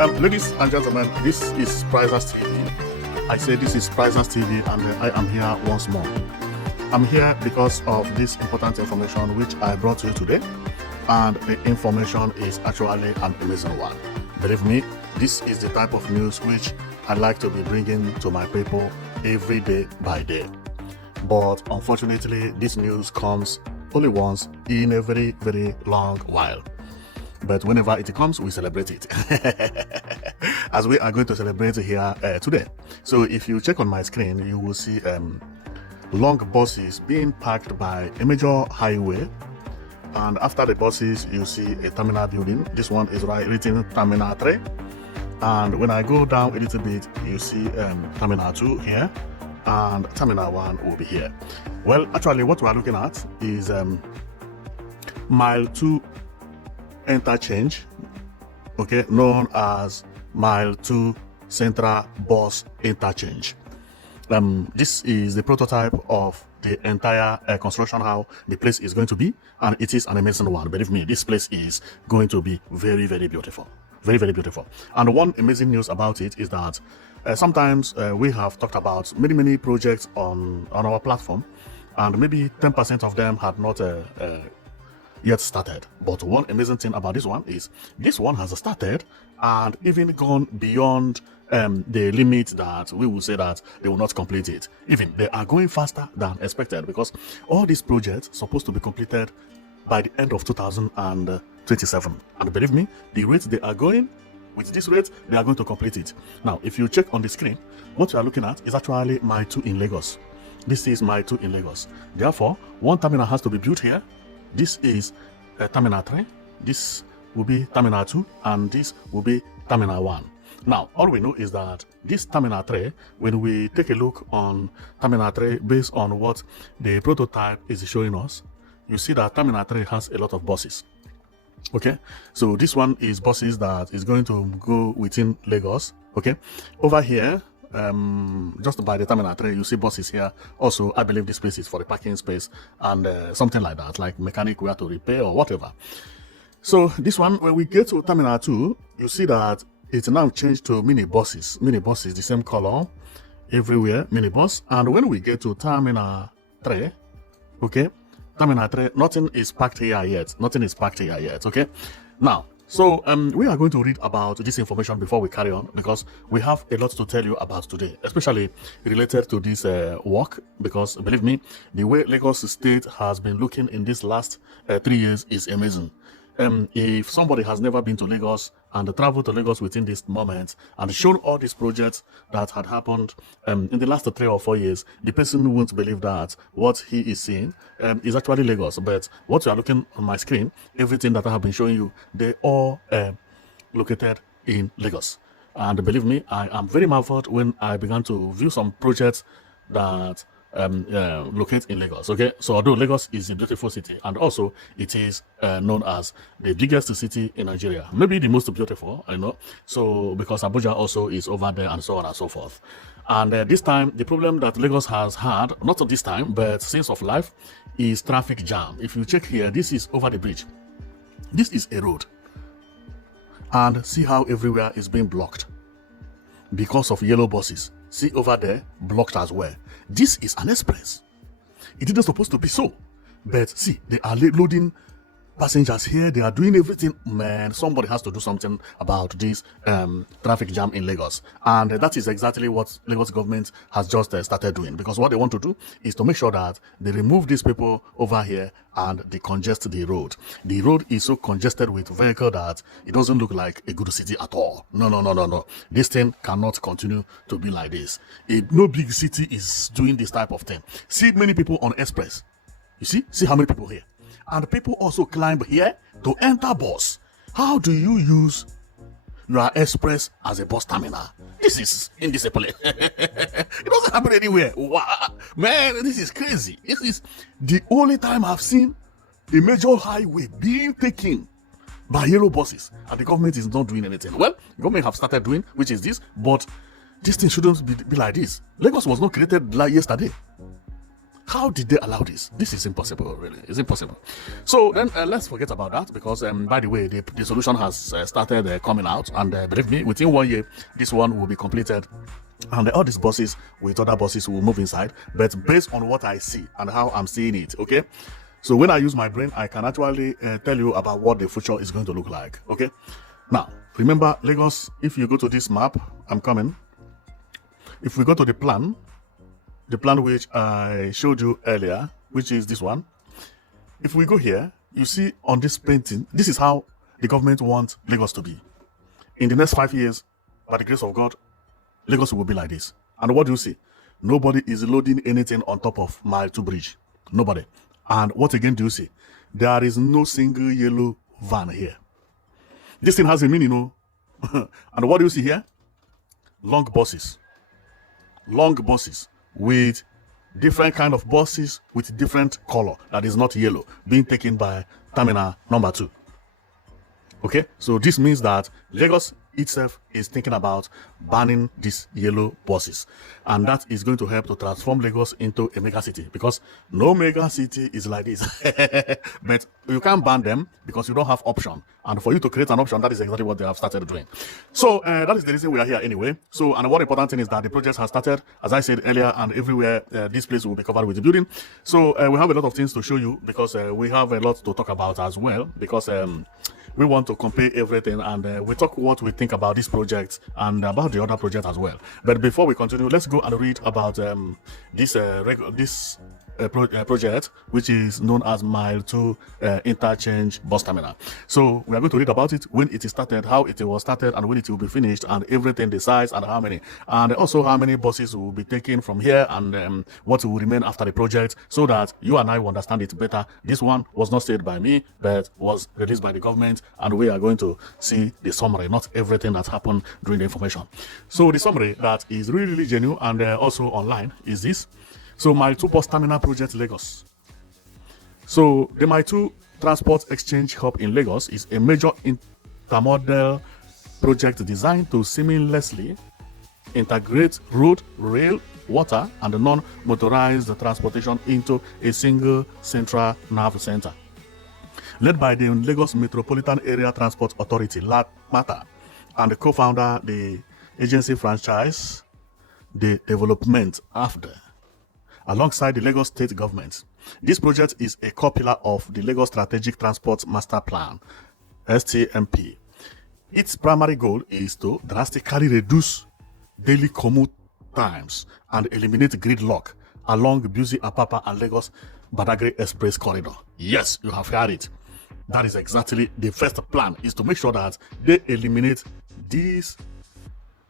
Ladies and gentlemen, this is Prizers TV. I say this is Prizers TV, and I am here once more. I'm here because of this important information which I brought to you today, and the information is actually an amazing one. Believe me, this is the type of news which I like to be bringing to my people every day by day. But unfortunately, this news comes only once in a very, very long while. But whenever it comes, we celebrate it. As we are going to celebrate here today. So if you check on my screen, you will see long buses being parked by a major highway. And after the buses, you see a terminal building. This one is written Terminal 3. And when I go down a little bit, you see Terminal 2 here. And Terminal 1 will be here. Well, actually, what we are looking at is Mile 2 Interchange, okay, known as Mile 2 Central Bus Interchange. This is the prototype of the entire construction, how the place is going to be, and it is an amazing one. Believe me, this place is going to be very, very beautiful. Very, very beautiful. And one amazing news about it is that sometimes we have talked about many projects on our platform, and maybe 10% of them had not yet started. But one amazing thing about this one is this one has started and even gone beyond the limit that we will say that they will not complete it. Even they are going faster than expected, because all these projects supposed to be completed by the end of 2027. And believe me, the rate they are going, with this rate, they are going to complete it. Now, if you check on the screen, what you are looking at is actually Mile 2 in Lagos. This is Mile 2 in Lagos. Therefore, one terminal has to be built here. This is Terminal 3, this will be Terminal 2, and this will be Terminal 1. Now, all we know is that this Terminal 3, when we take a look on Terminal 3 based on what the prototype is showing us, you see that Terminal 3 has a lot of buses. Okay, so this one is buses that is going to go within Lagos. Okay, over here, just by the Terminal 3, you see buses here. Also, I believe this place is for a parking space and something like that, like mechanic where to repair or whatever. So this one, when we get to Terminal 2, you see that it's now changed to mini buses, the same color everywhere, minibus. And when we get to Terminal 3, okay, Terminal 3, nothing is packed here yet. Okay, now, so we are going to read about this information before we carry on, because we have a lot to tell you about today, especially related to this work, because believe me, the way Lagos State has been looking in this last 3 years is amazing. If somebody has never been to Lagos and traveled to Lagos within this moment and shown all these projects that had happened in the last 3 or 4 years, the person won't believe that what he is seeing is actually Lagos. But what you are looking on my screen, everything that I have been showing you, they all located in Lagos. And believe me, I am very marveled when I began to view some projects that locate in Lagos. Okay, so although Lagos is a beautiful city, and also it is known as the biggest city in Nigeria, maybe the most beautiful, I know, so because Abuja also is over there, and so on and so forth. And this time, the problem that Lagos has had, not this time but since of life, is traffic jam. If you check here, this is over the bridge, this is a road, and see how everywhere is being blocked because of yellow buses. See over there, blocked as well. This is an express. It isn't supposed to be so. But see, they are loading passengers here. They are doing everything. Man, somebody has to do something about this traffic jam in Lagos. And that is exactly what Lagos government has just started doing. Because what they want to do is to make sure that they remove these people over here and they congest the road. The road is so congested with vehicles that it doesn't look like a good city at all. No. This thing cannot continue to be like this. No big city is doing this type of thing. See many people on express. You see how many people here? And people also climb here to enter bus. How do you use your express as a bus terminal? This is indiscipline. It doesn't happen anywhere. Wow. Man, this is crazy. This is the only time I've seen a major highway being taken by yellow buses, and the government is not doing anything. Well, the government have started doing, which is this, but this thing shouldn't be like this. Lagos was not created like yesterday. How did they allow this? This is impossible, really. It's impossible. So then let's forget about that, because by the way, the solution has started coming out, and believe me, within 1 year, this one will be completed. And all these buses with other buses will move inside, but based on what I see and how I'm seeing it, okay? So when I use my brain, I can actually tell you about what the future is going to look like, okay? Now, remember Lagos, if you go to this map, I'm coming. If we go to the plan which I showed you earlier, which is this one. If we go here, you see on this painting, this is how the government wants Lagos to be. In the next 5 years, by the grace of God, Lagos will be like this. And what do you see? Nobody is loading anything on top of Mile 2 bridge. Nobody. And what again do you see? There is no single yellow van here. This thing has a meaning, you know. And what do you see here? Long buses. Long buses with different kind of buses with different color that is not yellow being taken by terminal number 2. Okay, so this means that Lagos itself is thinking about banning these yellow buses, and that is going to help to transform Lagos into a mega city, because no mega city is like this. But you can't ban them because you don't have option, and for you to create an option, that is exactly what they have started doing. So that is the reason we are here anyway. So, and one important thing is that the project has started, as I said earlier, and everywhere this place will be covered with the building. So we have a lot of things to show you, because we have a lot to talk about as well, because we want to compare everything, and we talk what we think about this project and about the other project as well. But before we continue, let's go and read about this project, which is known as Mile 2 Interchange Bus Terminal. So we are going to read about it, when it is started, how it was started, and when it will be finished, and everything, the size and how many, and also how many buses will be taken from here, and what will remain after the project, so that you and I will understand it better. This one was not said by me, but was released by the government, and we are going to see the summary, not everything that happened during the information. So the summary that is really, really genuine and also online is this. So Mile 2 Bus Terminal Project Lagos. So the Mile 2 Transport Exchange Hub in Lagos is a major intermodal project designed to seamlessly integrate road, rail, water, and non-motorized transportation into a single central nerve center. Led by the Lagos Metropolitan Area Transport Authority, MATA, and the co-founder, the agency franchise, the development after, alongside the Lagos State Government. This project is a core pillar of the Lagos Strategic Transport Master Plan, STMP. Its primary goal is to drastically reduce daily commute times and eliminate gridlock along Busy Apapa and Lagos Badagry Express corridor. Yes, you have heard it. That is exactly the first plan, is to make sure that they eliminate these,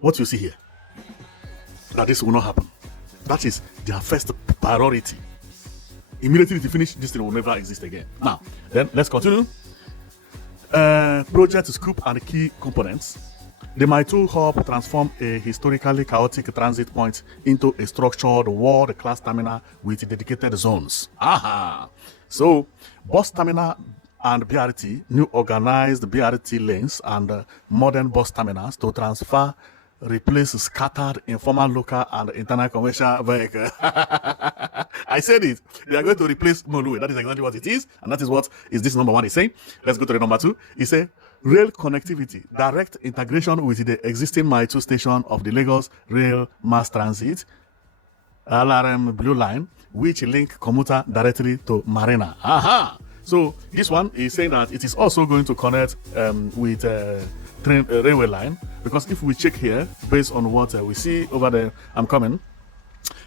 what you see here, that this will not happen. That is their first priority. Immediately they finish, this thing will never exist again. Now, then let's continue. Project scope and key components. The Mile 2 Hub transformed a historically chaotic transit point into a structured world-class terminal with dedicated zones. Aha! So, bus terminal and BRT, new organized BRT lanes and modern bus terminals to transfer, replace scattered informal local and internal commercial vehicles. I said it. They are going to replace Molue. That is exactly what it is. And that is what is this number one is saying. Let's go to the number 2. It says rail connectivity, direct integration with the existing Mile 2 station of the Lagos Rail Mass Transit, LRM Blue Line, which link commuter directly to Marina. Aha! So this one is saying that it is also going to connect with railway line, because if we check here based on what we see over there, I'm coming,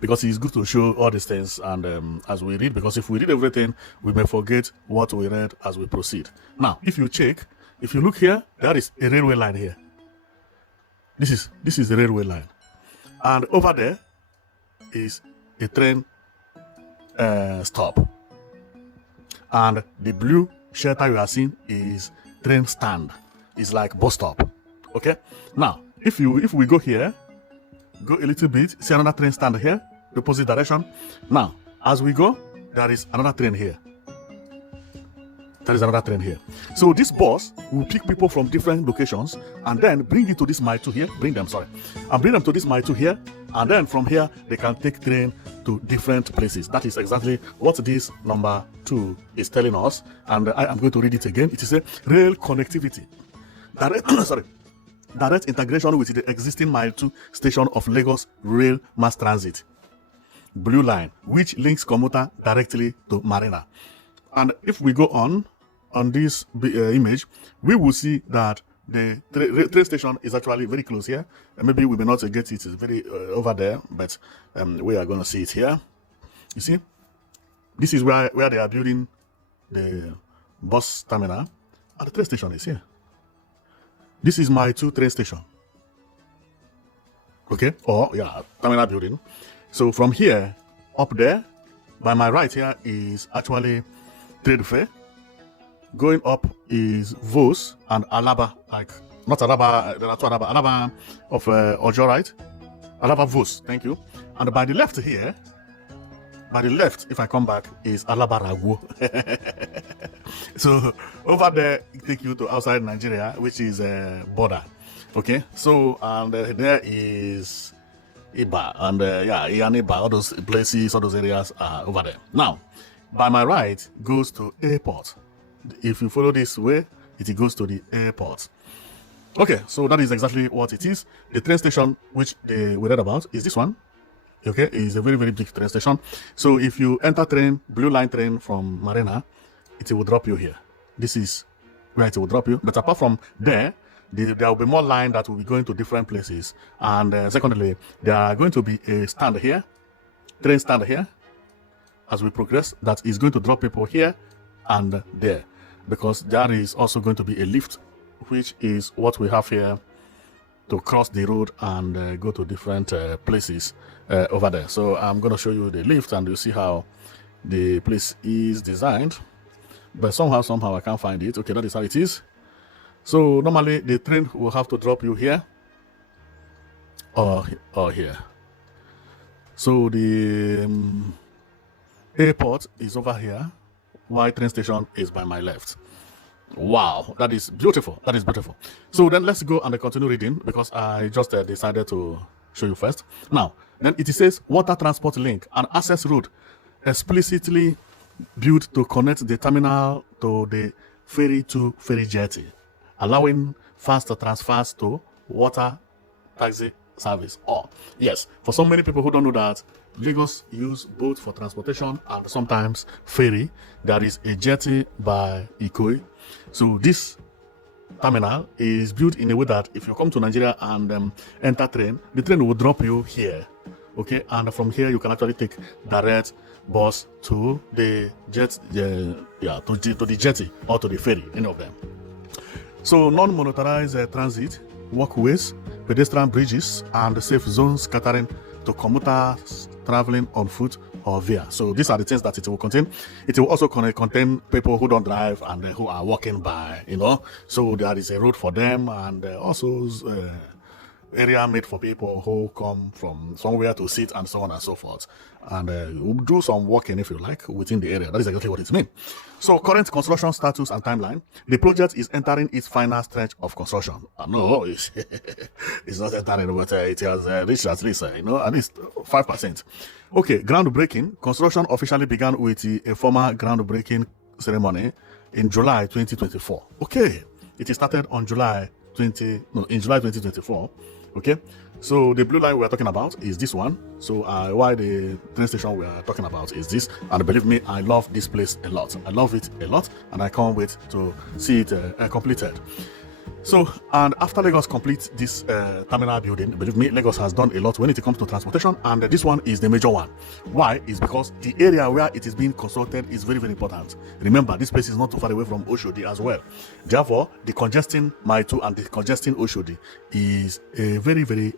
because it's good to show all these things, and as we read, because if we read everything we may forget what we read as we proceed. Now if you check, if you look here, there is a railway line here. This is the railway line, and over there is a train stop, and the blue shelter you are seeing is train stand. Is like bus stop. Okay, now if we go here, go a little bit, see another train stand here, the opposite direction. Now as we go, there is another train here. There is another train here. So this bus will pick people from different locations and then bring it to this Mile 2 here. Bring them to this Mile 2 here, And then from here, they can take train to different places. That is exactly what this number 2 is telling us. And I am going to read it again. It is a rail connectivity. Direct integration with the existing Mile 2 station of Lagos Rail Mass Transit Blue Line, which links commuter directly to Marina. And if we go on this image, we will see that the train station is actually very close here. Maybe we may not get it, it's very over there, but we are going to see it here. You see, this is where they are building the bus terminal, and the train station is here. This is my 2 train station. Okay, or yeah, terminal building. So from here, up there, by my right here is actually Trade Fair. Going up is Vos and Alaba, like, not Alaba, there are 2 Alaba of Ojo, right? Alaba Vos, thank you. And by the left here, if I come back, is Alaba Ragu. So over there, it take you to outside Nigeria, which is a border. Okay, so and there is Iba, and Iba, all those places, all those areas are over there. Now, by my right goes to airport. If you follow this way, it goes to the airport. Okay, so that is exactly what it is. The train station which we read about is this one. Okay, it's a very, very big train station. So if you enter Blue Line train from Marina, it will drop you here. This is where it will drop you. But apart from there, there will be more line that will be going to different places. And secondly, there are going to be a stand here, train stand here, as we progress, that is going to drop people here and there, because there is also going to be a lift, which is what we have here to cross the road and go to different places over there. So I'm going to show you the lift, and you see how the place is designed. But somehow I can't find it. Okay, that is how it is. So normally the train will have to drop you here or here. So the airport is over here, while train station is by my left. Wow, that is beautiful. That is beautiful. So then let's go and continue reading, because I just decided to show you first. Now, then it says water transport link, an access road explicitly built to connect the terminal to the ferry to ferry jetty, allowing faster transfers to water taxi service. Oh, yes, for so many people who don't know that, Lagos use both for transportation and sometimes ferry. There is a jetty by Ikoyi. So this terminal is built in a way that if you come to Nigeria and enter train, the train will drop you here. Okay, and from here you can actually take direct bus to the jet, to the jetty or to the ferry, any of them. So non-motorized transit, walkways, pedestrian bridges, and safe zones catering to commuters traveling on foot or via. So these are the things that it will contain. It will also contain people who don't drive and who are walking by, So there is a road for them, and also area made for people who come from somewhere to sit and so on and so forth. And we'll do some walking if you like within the area. That is exactly what it means. So current construction status and timeline. The project is entering its final stretch of construction. No, it's not entering, but it has reached at least, at least 5%. Okay, groundbreaking. Construction officially began with a formal groundbreaking ceremony in July 2024. Okay, it started on July 2024. Okay, so the blue line we are talking about is this one. So why the train station we are talking about is this, and believe me, I love this place a lot. I love it a lot, and I can't wait to see it completed. So, and after Lagos completes this terminal building, believe me, Lagos has done a lot when it comes to transportation, and this one is the major one. Why? Is because the area where it is being constructed is very, very important. Remember, this place is not too far away from Oshodi as well. Therefore, the congesting Mile 2 and the congesting Oshodi is a very, very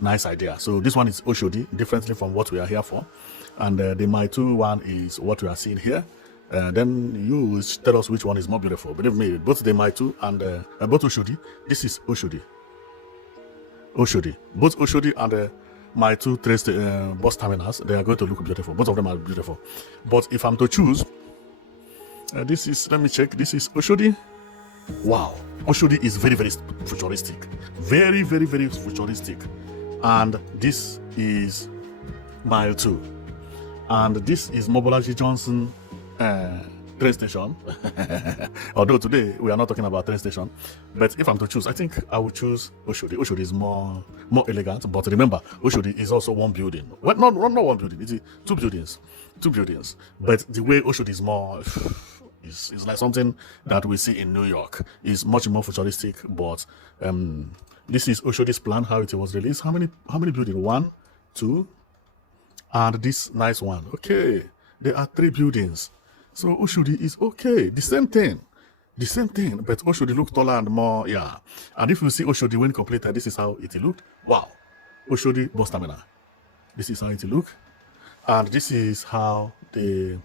nice idea. So this one is Oshodi, differently from what we are here for, and the Mile 2 one is what we are seeing here. Then you tell us which one is more beautiful. Believe me, both the Mile 2 and both Oshodi. This is Oshodi. Both Oshodi and Mile 2 bus terminals, they are going to look beautiful. Both of them are beautiful. But if I'm to choose, this is, let me check. This is Oshodi. Wow, Oshodi is very, very futuristic. Very, very, very futuristic. and this is mile 2, and this is Mobolaji Johnson train station. Although today we are not talking about train station, but if I'm to choose, I think I would choose Oshodi. Oshodi is more elegant, but remember, Oshodi is also one building. Well, not one building, it's two buildings. But the way Oshodi is more is like something that we see in New York. It's much more futuristic, but this is Oshodi's plan, how it was released. How many buildings? 1, 2, and this nice one. Okay, there are 3 buildings. So Oshodi is okay. The same thing, but Oshodi looks taller and more, yeah. And if you see Oshodi when completed, this is how it looked. Wow, Oshodi bus terminal. This is how it looked, and this is how the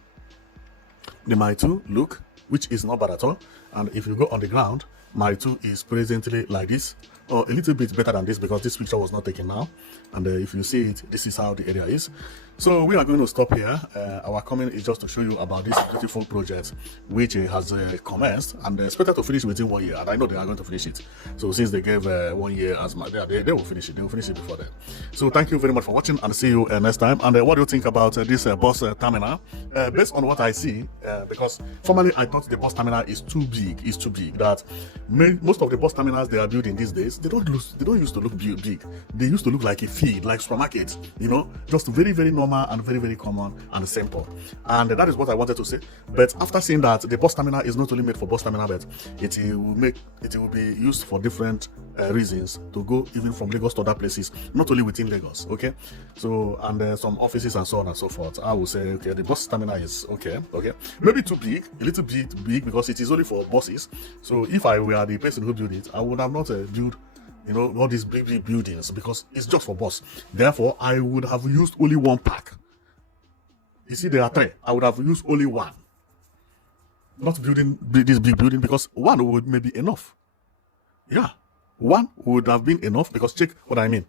Mile 2 look, which is not bad at all. And if you go on the ground, Mile 2 is presently like this, or a little bit better than this because this picture was not taken now. And if you see it, this is how the area is. So we are going to stop here. Our comment is just to show you about this beautiful project which has commenced and expected to finish within 1 year, and I know they are going to finish it. So since they gave 1 year as my, they will finish it. They will finish it before then. So thank you very much for watching, and see you next time. And what do you think about this bus terminal? Based on what I see, because formerly I thought the bus terminal is too big. It's too big. That most of the bus terminals they are building these days, they don't used to look big. They used to look like a feed, like supermarkets. You know, just very normal and very common and simple. And that is what I wanted to say. But after seeing that the bus terminal is not only made for bus terminal, but it will be used for different reasons to go even from Lagos to other places, not only within Lagos. Okay, so and some offices and so on and so forth. I will say okay, the bus terminal is okay, maybe too big, a little bit big, because it is only for buses. So if I were the person who built it, I would have not built, you know, all these big buildings, because it's just for bus. Therefore, I would have used only one park. You see, there are 3. I would have used only one. Not building this big building, because one would maybe enough. Yeah, one would have been enough, because check what I mean.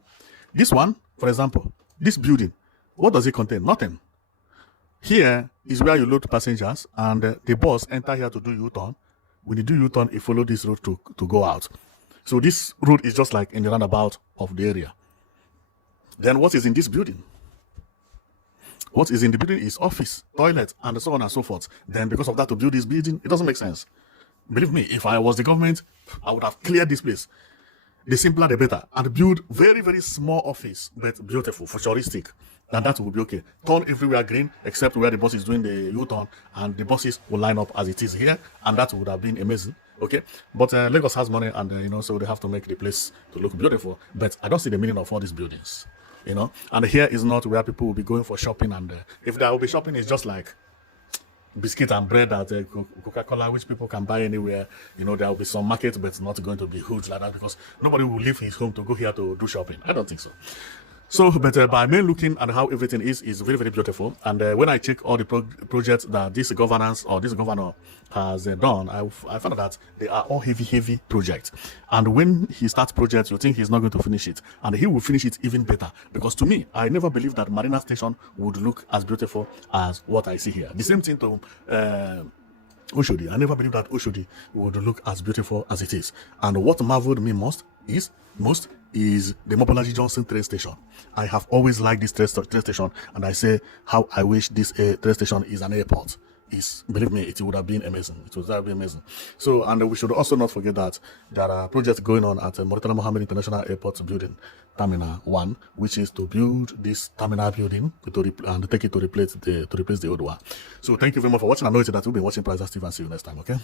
This one, for example, this building, what does it contain? Nothing. Here is where you load passengers, and the bus enter here to do U-turn. When you do U-turn, you follow this road to go out. So this road is just like in the roundabout of the area. Then what is in this building? What is in the building is office, toilet, and so on and so forth. Then because of that, to build this building, it doesn't make sense. Believe me, if I was the government, I would have cleared this place. The simpler the better. And build very small office, but beautiful, futuristic. And that will be okay. Turn everywhere green, except where the bus is doing the U-turn, and the buses will line up as it is here, and that would have been amazing. Okay, but Lagos has money, and you know, so they have to make the place to look beautiful. But I don't see the meaning of all these buildings, you know. And here is not where people will be going for shopping, and if there will be shopping, it's just like biscuit and bread at Coca-Cola, which people can buy anywhere. You know, there will be some market, but it's not going to be huge like that, because nobody will leave his home to go here to do shopping. I don't think so. So, but by me looking at how everything is very beautiful. And when I check all the projects that this governance or this governor has done, I found that they are all heavy projects. And when he starts projects, you think he's not going to finish it, and he will finish it even better. Because to me, I never believed that Marina Station would look as beautiful as what I see here. The same thing to Oshodi. I never believed that Oshodi would look as beautiful as it is. And what marveled me most is the Mobolaji Johnson train station. I have always liked this train station, and I say how I wish this train station is an airport. Believe me, it would have been amazing. It would have been amazing. So, and we should also not forget that there are projects going on at Murtala Mohammed International Airport building, Terminal 1, which is to build this terminal building and take it to replace the old one. So, thank you very much for watching. I know that you've been watching Price Steve, and see you next time. Okay.